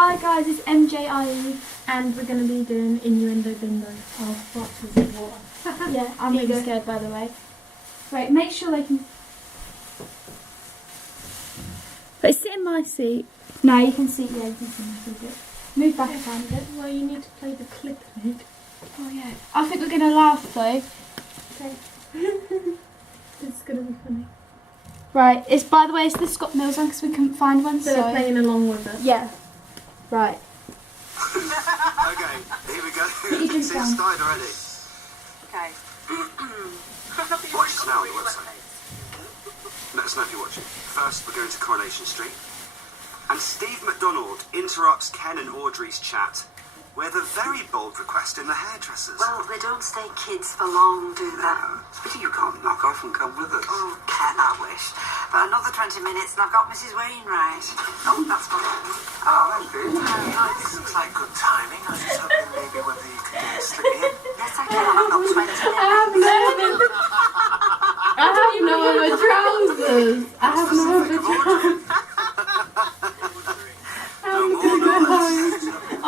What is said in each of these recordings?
Hi guys, it's MJIE and we're going to be doing Innuendo Bingo. Oh fuck, this is water. Yeah, I'm really scared by the way. Right, make sure they can... But sit in my seat. No, you can sit, yeah, you can sit in my seat. Move back a tiny bit. Well, you need to play the clip in it. Oh yeah. I think we're going to laugh though. Okay. It's going to be funny. Right, it's by the way, it's the Scott Mills one because we couldn't find one. So they're playing along with it. Yeah. Right. Okay, here we go. You See, it started already. Okay. Watch us now on the website. Let us know if you're watching. First, we're going to Coronation Street. And Steve McDonald interrupts Ken and Audrey's chat with a very bold request in the hairdressers. Well, they don't stay kids for long, do they? Pity you can't knock off and come with us. Oh, Ken, I wish. But another 20 minutes and I've got Mrs. Wainwright. Oh, that's fine. Oh, that's good. This looks like good timing. I was just hoping maybe whether you could slip me in. Yes, I can. I've got 20 minutes. I have no other trousers. I have no other trousers.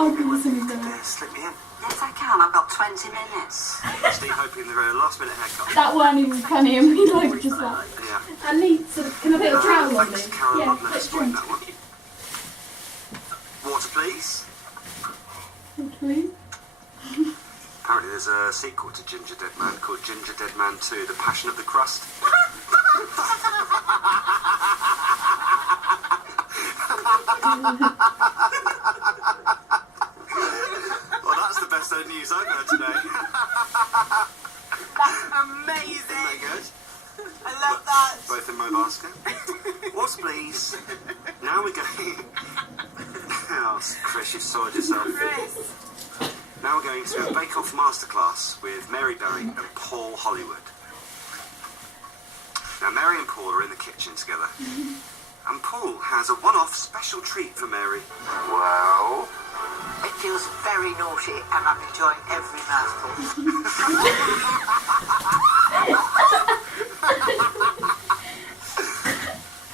Oh, goodness me. Slip me in. Yes, I can. I've got 20 minutes. Steve hoping the very last minute haircut. That weren't even funny and we like just like... Yeah. I need to... Can I put a trowel on me? Thanks, Karen. Yeah, Not let's explain that one. Water, please. Please? Apparently there's a sequel to Ginger Dead Man called Ginger Dead Man 2, The Passion of the Crust. Well, that's the best news I've heard today. That's amazing. Isn't that good? I love that. Both in my basket. Water, please. Now we're going... Oh, Chris, you've soiled yourself. Chris. Now we're going to a Bake Off Masterclass with Mary Berry and Paul Hollywood. Now, Mary and Paul are in the kitchen together. And Paul has a one-off special treat for Mary. Wow. It feels very naughty and I'm enjoying every mouthful.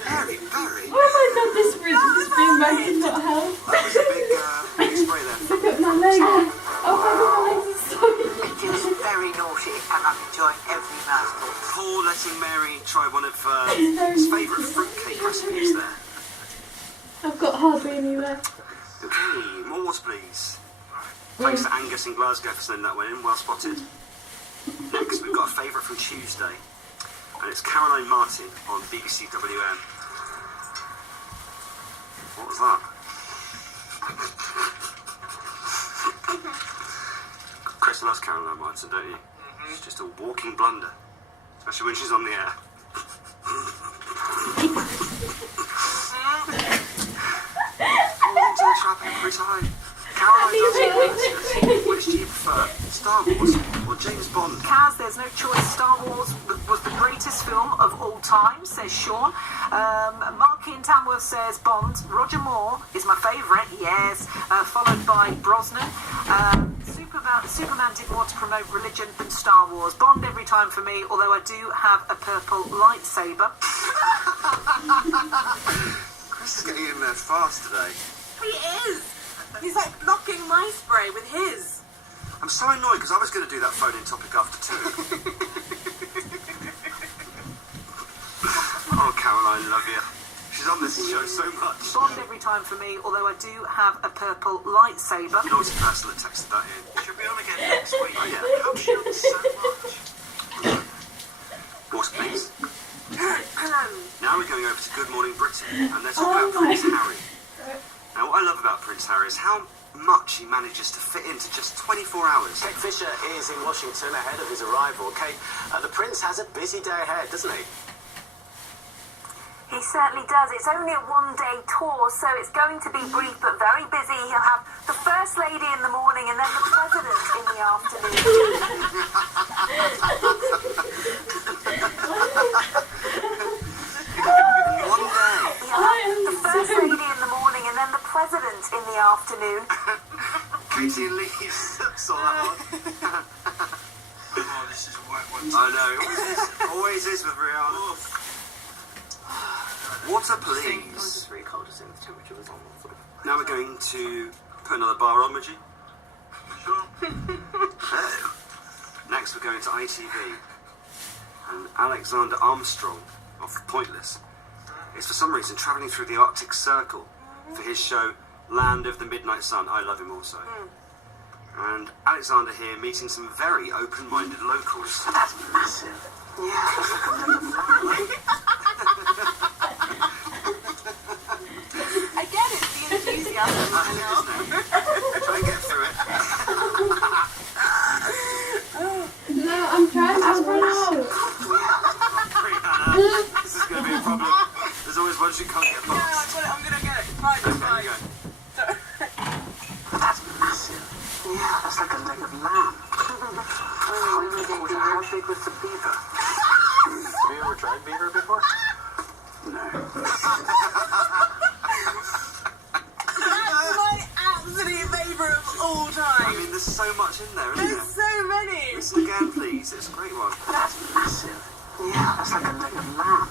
Mary Berry? Oh my god, this being back is not help. That was a big spray there. Look at my leg. Oh my god, my legs are so... It feels very naughty and I'm enjoying every mouthful. Paul letting Mary try one of his favourite fruitcake recipes there. I've got hardly any left. Okay, more water please. Thanks to Angus in Glasgow for sending that one in, well spotted. Next, we've got a favourite from Tuesday, and it's Caroline Martin on BBC WM. What was that? Chris loves Caroline Martin, don't you? She's just a walking blunder, especially when she's on the air. Into the trap every time. Caroline does. Which do you prefer, Star Wars or James Bond? Kaz, there's no choice. Star Wars was the greatest film of all time, says Sean. Mark in Tamworth says Bond. Roger Moore is my favourite, yes. Followed by Brosnan. Superman did more to promote religion than Star Wars. Bond every time for me, although I do have a purple lightsaber. Chris is getting in there fast today. He is! He's like blocking my spray with his. I'm so annoyed because I was going to do that phone-in topic after 2. Oh, Caroline, love you. She's on this show so much. Bond every time for me, although I do have a purple lightsaber. You know what's the person that texted that in? She'll be on again next week. Oh, yeah. How she on so much? Water, please. Now we're going over to Good Morning Britain, and they're talking about Prince Harry. Now, what I love about Prince Harry is how much he manages to fit into just 24 hours. Kate Fisher is in Washington ahead of his arrival. Kate, the Prince has a busy day ahead, doesn't he? He certainly does. It's only a one-day tour, so it's going to be brief but very busy. He'll have the First Lady in the morning and then the President in the afternoon. One day. He'll have the First Lady in the morning and then the President in the afternoon. Katie and Lee saw that one. Oh, this is a wet one. I know. Always is with Rihanna. Water, I think it was please. just very cold to say the temperature was on sort of Now we're going to put another bar on, would you? Sure. Oh. Next we're going to ITV. And Alexander Armstrong of Pointless is for some reason travelling through the Arctic Circle for his show Land of the Midnight Sun. I love him also. And Alexander here meeting some very open-minded locals. That's massive. I get it, the enthusiasm. Try and get through it. No, I'm trying to run out. Brianna, this is going to be a problem. There's always ones you can't get No, past. I'm gonna get it. Fine, it's Okay, fine. you go. That's massive. Yeah, that's like a leg of lamb. How big was the beaver? Have you ever tried beaver before? No. That's my absolute favourite of all I time. mean, there's so much in there, isn't There's there? so many. Listen again, please. It's a great one. That's massive. Yeah, that's like a leg of lamb.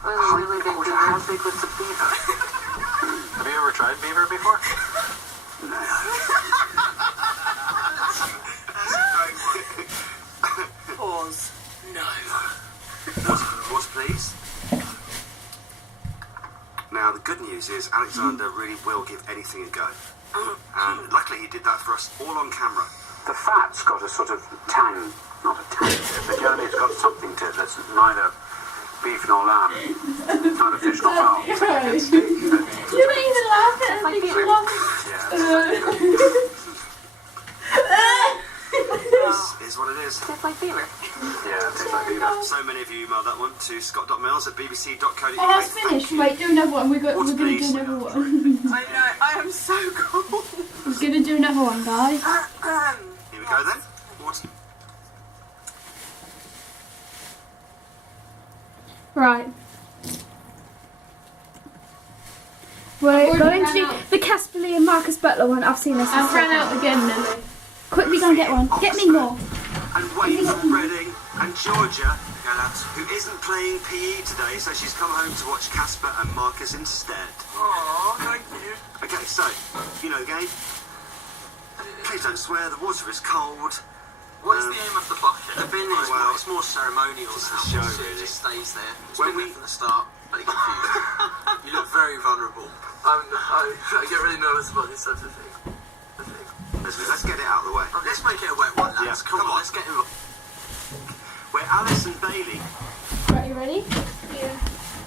How big was the beaver? Have you ever tried beaver before? No. Pause. No. Pause, please. Now, the good news is Alexander really will give anything a go. And luckily he did that for us all on camera. The fat's got a sort of tang, not a tang. The jelly's got something to it that's neither beef nor lamb, neither fish nor fowl. You don't even laugh at it. Is what it is. Tastes like beaver. Yeah, it tastes like beaver. So many of you emailed that one to scott.mills@bbc.co.uk. Oh, that's finished. Wait, do another one. We're going to do please. another one. I know, I am so cold. We're going to do another one, guys. Here we go then. Water. Right. We're going to do ran out. the Casper Lee and Marcus Butler one. I've seen this. I've ran out again, Lily. Quickly go and get one. Get me more. And Wayne from Reading and Georgia, who isn't playing PE today, so she's come home to watch Casper and Marcus instead. Oh, thank you. Okay, so, you know the game. Please don't swear, the water is cold. What is the aim of the bucket? The bin is well, it's more ceremonial just now. a show, so really. It just stays there. It's When been we- there from the start. But confused. You look very vulnerable. I get really nervous about these types of things. Let's get it out of the way. Let's make it a wet one, lads. Yeah, come come on, on. let's get involved. Where Alice and Bailey Right, you ready?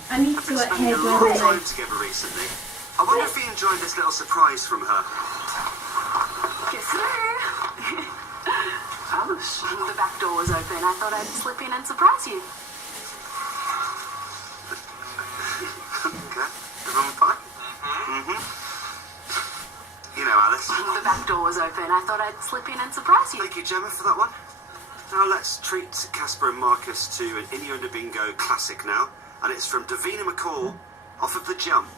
I need have to been like spending head a lot of where time together recently. I wonder if he enjoyed this little surprise from her. Yes, hello. Alice? The back door was open. I thought I'd slip in and surprise you. Okay, everyone fine? You know, Alice. The back door was open. I thought I'd slip in and surprise you. Thank you, Gemma, for that one. Now let's treat Casper and Marcus to an Innuendo Bingo classic now, and it's from Davina McCall, Off of the Jump,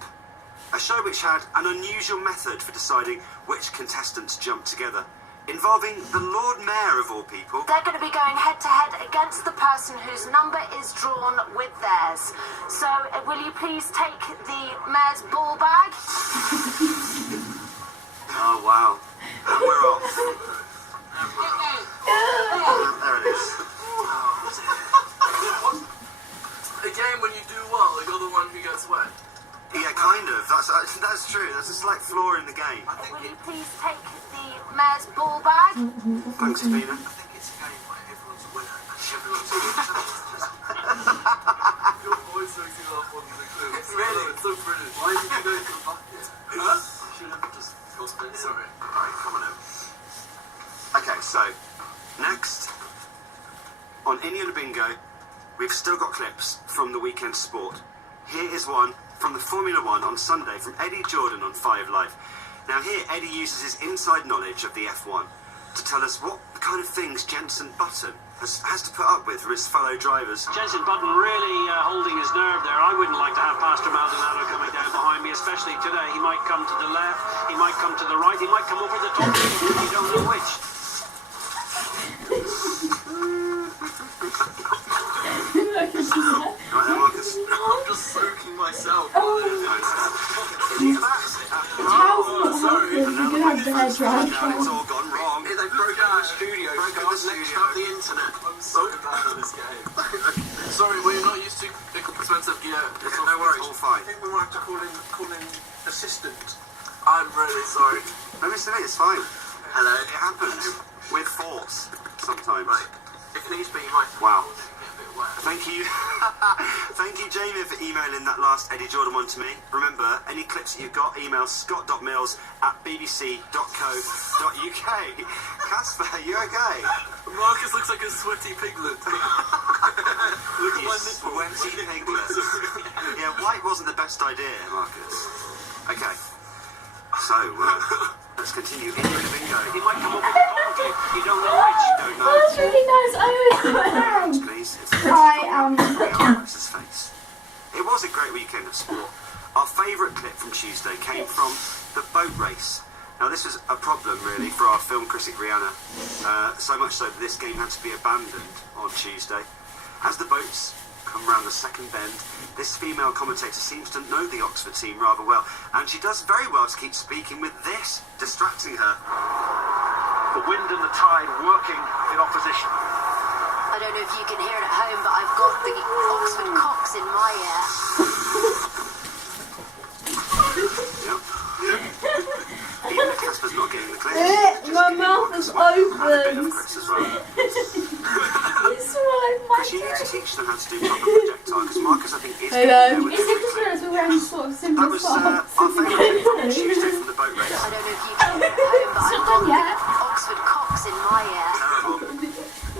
a show which had an unusual method for deciding which contestants jumped together, involving the Lord Mayor of all people. They're going to be going head to head against the person whose number is drawn with theirs. So, will you please take the mayor's ball bag? Oh, wow. And we're off. There it is. Again, when you do well, you're the one who gets wet. Yeah, kind of. That's true. There's a slight flaw in the game. I think Will you please take the mayor's ball bag? Thanks, Davina. I think it's a game where everyone's a winner and everyone's a Your voice makes me laugh more than the clue. Really? It's so British. Why did you go to the bucket? Huh? You should have just got it. Sorry. Alright, come on over. Okay, so, next, on Innuendo Bingo, we've still got clips from the weekend sport. Here is one from the Formula One on Sunday from Eddie Jordan on 5 Live. Now here, Eddie uses his inside knowledge of the F1 to tell us what kind of things Jenson Button has to put up with for his fellow drivers. Jenson Button really holding his nerve there. I wouldn't like to have Pastor Maldonado coming down behind me, especially today. He might come to the left, he might come to the right, he might come over the top. You don't know which. Right there, Marcus. I'm just soaking myself. That's it. hair dry. It's all gone wrong. They broke out the studio. Broken the studio. Up the internet. I'm so bad at this game. Sorry, we're not used to expensive gear. It's no worries. All fine. I think we might have to call in assistant. I'm really sorry. No, Mr. Lee, it's fine. Hello. It happens with force sometimes. Right. If needs be, you might. Wow. Get a bit wet. Thank you. Thank you, Jamie, for emailing that last Eddie Jordan one to me. Remember, any clips that you've got, email scott.mills@bbc.co.uk. Casper, you okay? Marcus looks like a sweaty piglet. Look at my nipple. Sweaty piglet. Yeah, white wasn't the best idea, Marcus. Okay. So, let's continue. Innuendo bingo. He might come up with the top of you. You don't know which. You don't know. That's really nice. I always do it. Please. It's Alex's face. It was a great weekend of sport. Our favourite clip from Tuesday came from the boat race. Now, this was a problem, really, for our film critic, Rihanna. So much so that this game had to be abandoned on Tuesday. As the boats come round the second bend, this female commentator seems to know the Oxford team rather well, and she does very well to keep speaking with this distracting her. The wind and the tide working in opposition. I don't know if you can hear it at home, but I've got the Oxford cocks in my ear. Yep. Even if Casper's not getting the clip. My mouth is And a bit of open. Chris as well. It's right, my Because you need to teach them how to do proper projectile, because Marcus, I think, is Hello. getting there with It's the just clip. because we're wearing sort of That similar was socks. our favourite clip from Tuesday from the boat race. I don't know if you can hear it at home, but I've got Yeah. the Oxford cocks in my ear. Terrible.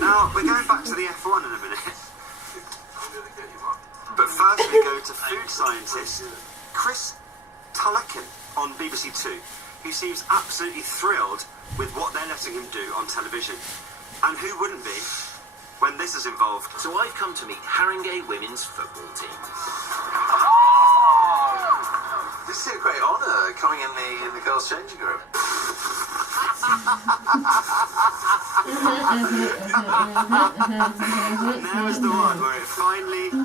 Now, we're going back to the F1 in a minute. But first we go to food scientist Chris Tullochen on BBC Two, who seems absolutely thrilled with what they're letting him do on television. And who wouldn't be when this is involved? So I've come to meet Haringey women's football team. This is a great honour coming in the girls' changing room. And there was the one where it finally... I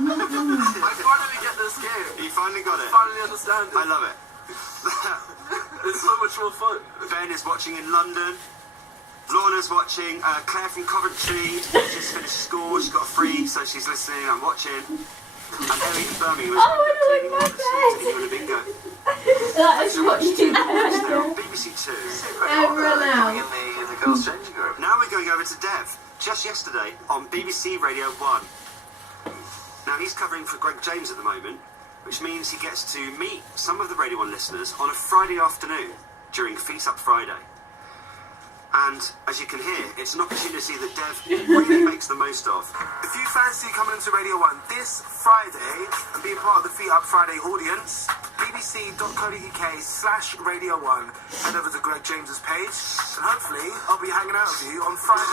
finally get this game. You finally got I it. finally understand it. I love it. It's so much more fun. Ben is watching in London. Lorna's watching. Claire from Coventry just finished school. She's got a free, so she's listening and watching. And Ellie in Birmingham was Oh, look, my face. Innuendo bingo. That is what you do. They're on BBC Two. Everyone out. Coming in the girls' changing room. Now we're going over to Dev. Just yesterday on BBC Radio 1. Now he's covering for Greg James at the moment, which means he gets to meet some of the Radio 1 listeners on a Friday afternoon during Feast Up Friday. And as you can hear, it's an opportunity that Dev really makes the most of. If you fancy coming into Radio 1 this Friday and being part of the Feet Up Friday audience, bbc.co.uk/Radio 1. Head over to Greg James's page, and hopefully I'll be hanging out with you on Friday.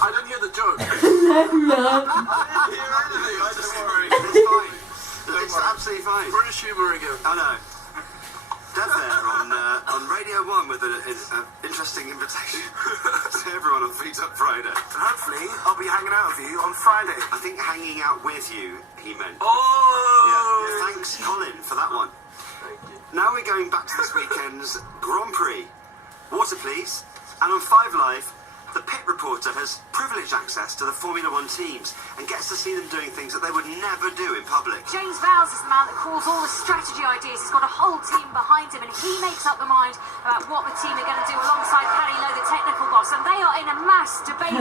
I didn't hear the joke. I didn't hear anything. I just worry. It's fine. It's absolutely fine. British humour again. I know. Dev there on Radio 1 with an interesting invitation to everyone on Feet Up Friday. And hopefully I'll be hanging out with you on Friday. I think hanging out with you, he meant. Oh! Yeah. Thanks, Colin, for that one. Thank you. Now we're going back to this weekend's Grand Prix. Water, please. And on 5 Live, the pit reporter has privileged access to the Formula 1 teams and gets to see them doing things that they would never do in public. James Vowles is the man that calls all the strategy ideas. He's got a whole team behind him, and he makes up the mind about what the team are going to do alongside Paddy Lowe, the technical boss. And they are in a mass debate. Oh,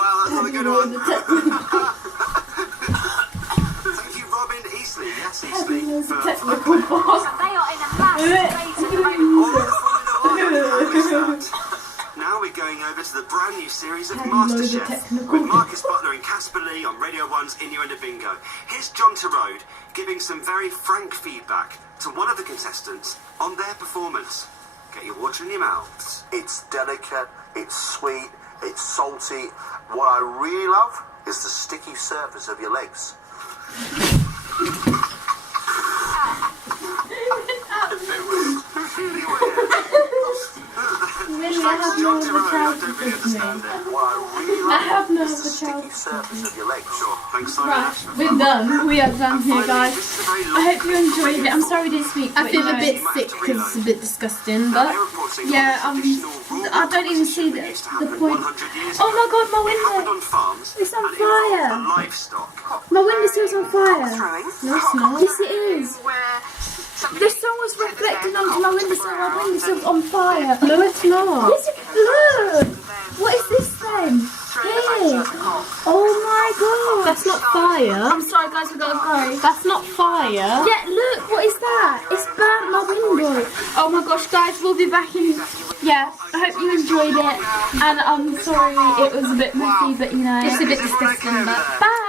wow, that's not a good one. Thank you, Robin Eastley. Yes, Eastley. For technical boss. And they are in a mass debate at the moment. Now we're going over to the brand new series of MasterChef with Marcus Butler and Casper Lee on Radio 1's Innuendo Bingo. Here's John Terode giving some very frank feedback to one of the contestants on their performance. Get your water in your mouths. It's delicate, it's sweet, it's salty. What I really love is the sticky surface of your legs. Really I have no other trousers with me. I have no other trousers with me. Sure, thanks so Right, much. we're done. We are done here, guys. I hope you enjoyed it. I'm sorry we didn't speak. I feel a bit sick because it's a bit disgusting, but yeah, I don't even see the point. Oh my god, my window! It's on fire! My windowsill's on fire! No, it's not. Yes, it is. The sun was reflecting onto my windowsill. My windowsill's on fire. No, it's not. Yes, look! What is this then? Here! Oh my god! That's not fire. I'm sorry, guys, we gotta go. That's not fire. Yeah, look, what is that? It's burnt my window. Oh my gosh, guys, we'll be back in. Yeah, I hope you enjoyed it. And I'm sorry it was a bit messy, but you know, it's a bit disgusting, but bye!